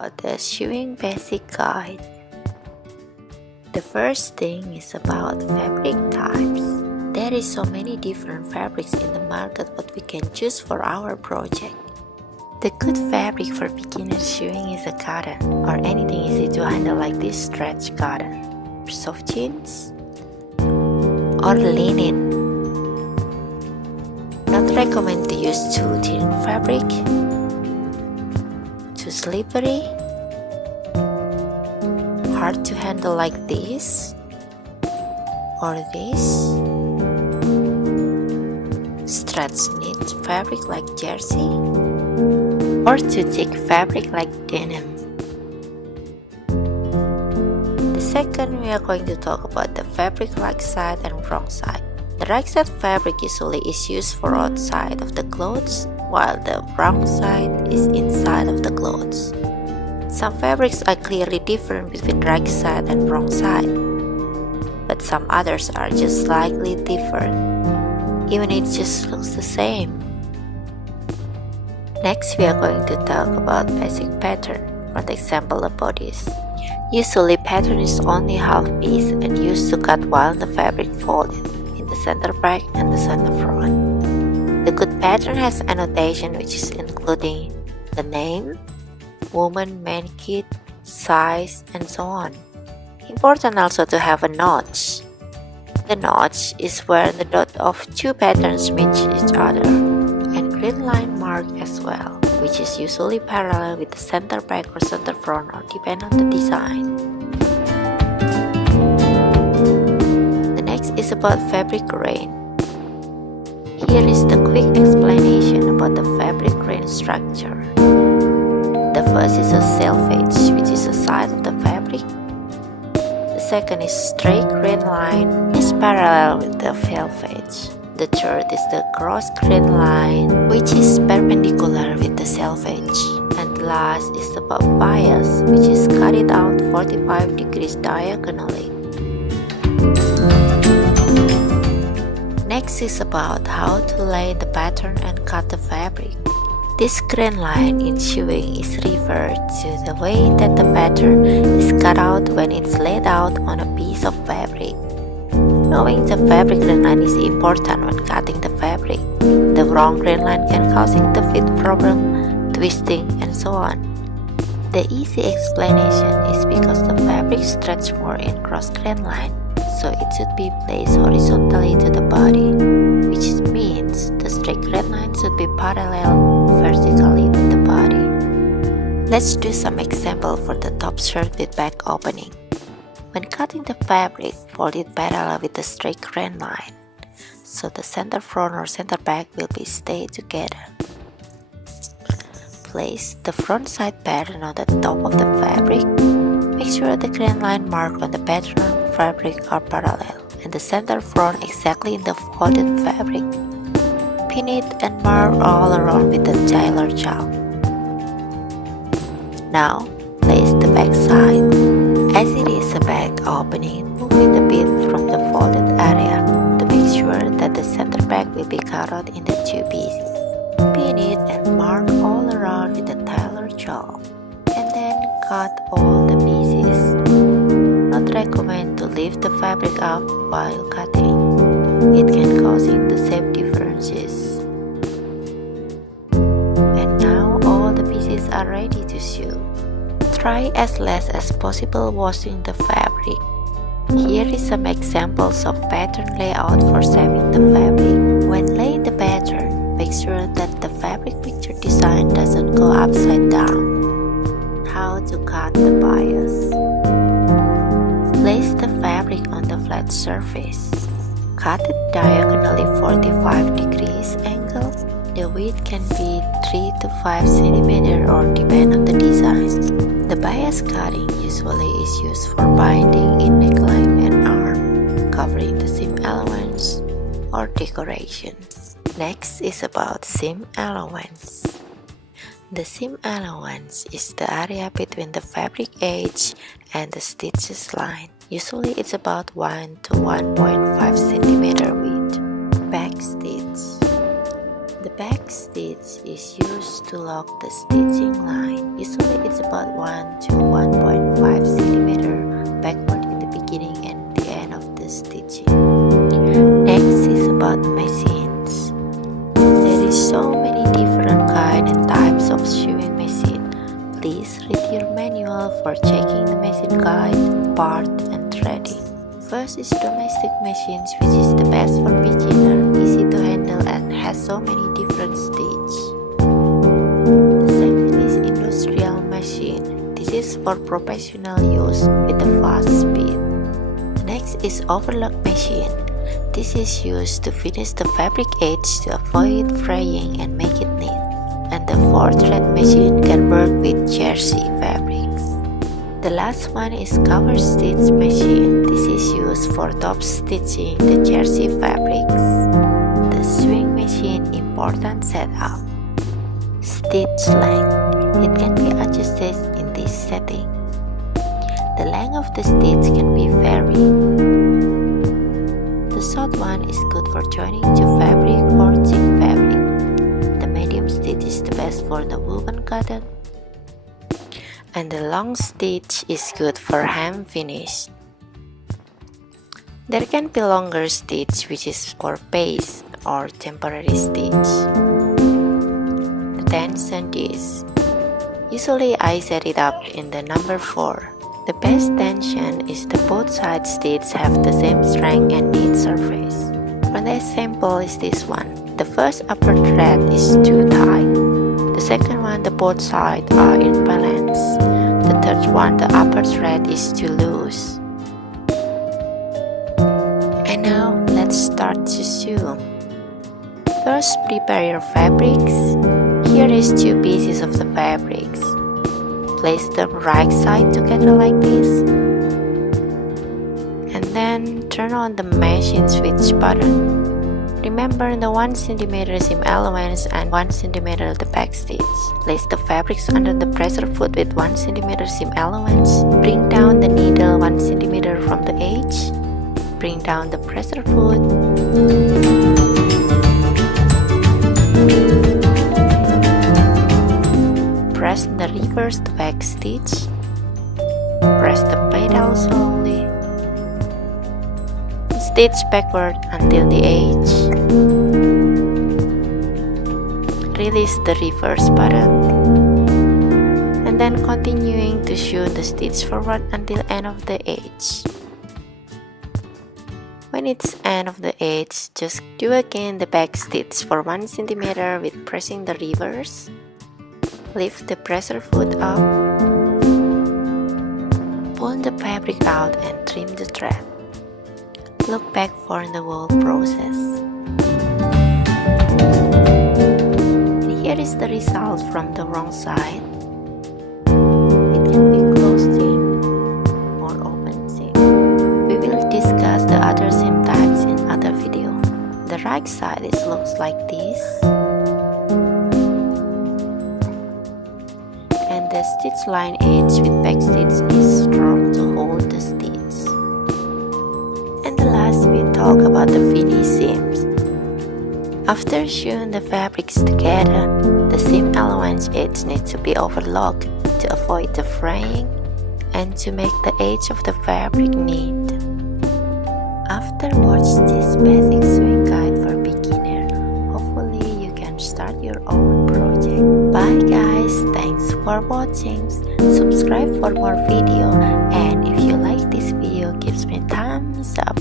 about the sewing basic guide. The first thing is about fabric types. There is so many different fabrics in the market what we can choose for our project. The good fabric for beginner sewing is a cotton or anything easy to handle like this stretch cotton, soft jeans, or linen. Not recommend to use too thin fabric, too slippery, hard to handle like this or this. Stretch knit fabric like jersey or too thick fabric like denim. The second, we are going to talk about the fabric right side and wrong side. The right side fabric usually is used for outside of the clothes, while the wrong side is inside of the clothes. Some fabrics are clearly different between right side and wrong side, but some others are just slightly different, even it just looks the same. Next, we are going to talk about basic pattern. For the example about this. Usually pattern is only half piece and used to cut while the fabric folded in the center back and the center front. The good pattern has annotation which is including the name, woman, man, kid, size, and so on. Important also to have a notch. The notch is where the dot of two patterns meet each other, and green line mark as well, which is usually parallel with the center back or center front or depend on the design. The next is about fabric grain. Here is the quick explanation about the fabric grain structure. The first is a selvedge, which is the side of the fabric. The second is straight grain line, is parallel with the selvedge. The third is the cross grain line, which is perpendicular with the selvedge. And the last is about bias, which is cut it out 45 degrees diagonally. Next is about how to lay the pattern and cut the fabric. This grain line in sewing is referred to the way that the pattern is cut out when it's laid out on a piece of fabric. Knowing the fabric grain line is important when cutting the fabric. The wrong grain line can cause the fit problem, twisting, and so on. The easy explanation is because the fabric stretches more in cross grain line, so it should be placed horizontally to the body, which means the straight grain line should be parallel vertically with the body. Let's do some example for the top shirt with back opening. When cutting the fabric, fold it parallel with the straight grain line, so the center front or center back will be stay together. Place the front side pattern on the top of the fabric. Make sure the grain line marked on the pattern fabric are parallel, and the center front exactly in the folded fabric. Pin it and mark all around with the tailor chalk. Now, place the back side. As it is a back opening, move it a bit from the folded area to make sure that the center back will be cut out into two pieces. Pin it and mark all around with the tailor chalk, and then cut all the pieces. Not recommend to lift the fabric up while cutting. It can cause the shape differences. And now all the pieces are ready to sew. Try as less as possible washing the fabric. Here is some examples of pattern layout for saving the fabric. When laying the pattern, make sure that the fabric picture design doesn't go upside down. How to cut the bias. Place the fabric on the flat surface. Cut it diagonally 45 degrees angle. The width can be 3 to 5 cm or depend on the design. The bias cutting usually is used for binding in neckline and arm, covering the seam allowance or decoration. Next is about seam allowance. The seam allowance is the area between the fabric edge and the stitches line. Usually it's about 1 to 1.5 cm width. Back stitch. The back stitch is used to lock the stitching line. Usually it's about 1 to 1.5 cm backward in the beginning and the end of the stitching. Next is about machines. There is so many different kind and types of sewing machine. Please read your manual for checking the machine guide, part and threading. First is domestic machines, which is the best for beginner, easy to handle and has so many different stages. The second is industrial machine. This is for professional use with a fast speed. The next is overlock machine. This is used to finish the fabric edge to avoid fraying and make it neat. And the fourth thread machine can work with jersey fabrics. The last one is cover stitch machine. This is used for top stitching the jersey fabrics. The sewing machine important setup. Stitch length. It can be adjusted in this setting. The length of the stitch can be varied. The short one is good for joining to fabric or thick fabric. The medium stitch is the best for the woven cotton. And the long stitch is good for hem finish. There can be longer stitch which is for base or temporary stitch. The tension is usually I set it up in the number 4. The best tension is the both side stitch have the same strength and neat surface. For the example is this one. The first upper thread is too tight. The second one, the both sides are in balance. The third one, the upper thread is too loose. And now, let's start to sew. First, prepare your fabrics. Here is 2 pieces of the fabrics. Place them right side together like this. And then, turn on the machine switch button. Remember the 1 cm seam allowance and 1 cm the back stitch. Place the fabrics under the pressure foot with 1 cm seam allowance. Bring down the needle 1 cm from the edge. Bring down the pressure foot. Press the reverse the back stitch. Press the pedal slowly. Stitch backward until the edge. Release the reverse button. And then continuing to sew the stitch forward until end of the edge. When it's end of the edge, just do again the back stitch for 1 cm with pressing the reverse. Lift the pressure foot up. Pull the fabric out and trim the thread. Look back for the whole process. And here is the result from the wrong side. It can be closed seam or open seam. We will discuss the other seam types in other video. The right side looks like this. And the stitch line edge with back stitch is strong to hold the stitch. Last we talk about the finish seams. After sewing the fabrics together, the seam allowance edge needs to be overlocked to avoid the fraying and to make the edge of the fabric neat. After watch this basic sewing guide for beginner, hopefully you can start your own project. Bye guys, thanks for watching. Subscribe for more video, and if you like this video, give me thumbs up.